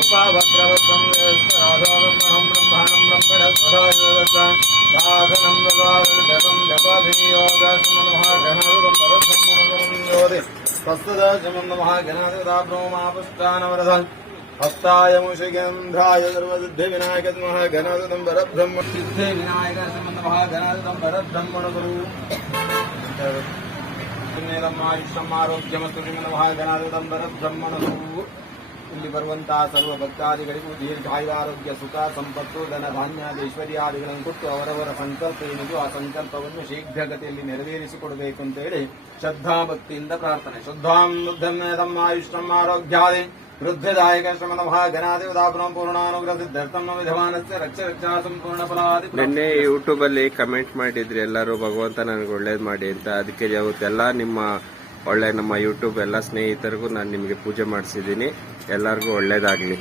उपावक्रवत्रं व्यवस्थाधोब्रह्मणं ब्रह्माणं ब्रह्मणस्वधायोगस्वान् साधनं ददादं जपाभिनियोगसमन्महागणादुदं परब्रह्मणं योदे तस्तदशमं नमः गणाधिपताब्रह्मापुष्टानवरदान् हस्ताय मुषिगेन्द्राय सर्वसिद्धिविनायक नमः गणाधिपं परब्रह्म सिद्धिविनायक नमः गणाधिपं परब्रह्मण गुरु आयुष्यम आरोग्यमस्तु नमः गणाधिपं परब्रह्मण गुरु ಇಲ್ಲಿ ಬರುವಂತಹ ಸರ್ವ ಭಕ್ತಾದಿಗಳಿಗೂ ದೀರ್ಘಾಯು ಆರೋಗ್ಯ ಸುಖ ಸಂಪತ್ತು ಧನ ಧಾನ್ಯಾದ ಐಶ್ವರ್ಯಾದಿಗಳನ್ನು ಕೊಟ್ಟು ಅವರವರ ಸಂಕಲ್ಪ ಏನಿದೆಯೋ ಆ ಸಂಕಲ್ಪವನ್ನು ಶೀಘ್ರಗತಿಯಲ್ಲಿ ನೆರವೇರಿಸಿಕೊಡಬೇಕು ಅಂತ ಹೇಳಿ ಶ್ರದ್ಧಾಭಕ್ತಿಯಿಂದ ಪ್ರಾರ್ಥನೆ. ಶುದ್ಧಾಂ ಬುದ್ಧಂ ಆಯುಷ್ಯಂ ಆರೋಗ್ಯಾದಿ ವೃದ್ಧಿದಾಯಕ ಶ್ರಮ ನಮಃ ಗಣಾಧಿಪತಾಪುರಂ ಪೂರ್ಣಾನುಗ್ರಹ ಸಿದ್ಧಾರ್ಥಂ ವಿಧವಾನಸ್ಯ ರಕ್ಷ ರಕ್ಷಾ ಸಂಪೂರ್ಣ ಫಲಾದಿ. ನಿನ್ನೆ ಯೂಟ್ಯೂಬ್ ಅಲ್ಲಿ ಕಮೆಂಟ್ ಮಾಡಿದ್ರಿ ಎಲ್ಲರೂ ಭಗವಂತ ನನಗೆ ಒಳ್ಳೇದು ಮಾಡಿ ಅಂತ. ಅದಕ್ಕೆ ಯಾವತ್ತೆಲ್ಲ ನಿಮ್ಮ ಒಳ್ಳೆ ನಮ್ಮ ಯೂಟ್ಯೂಬ್ ಎಲ್ಲ ಸ್ನೇಹಿತರಿಗೂ ನಾನು ನಿಮಗೆ ಪೂಜೆ ಮಾಡಿಸಿದ್ದೀನಿ. ಎಲ್ಲರಿಗೂ ಒಳ್ಳೇದಾಗಲಿ.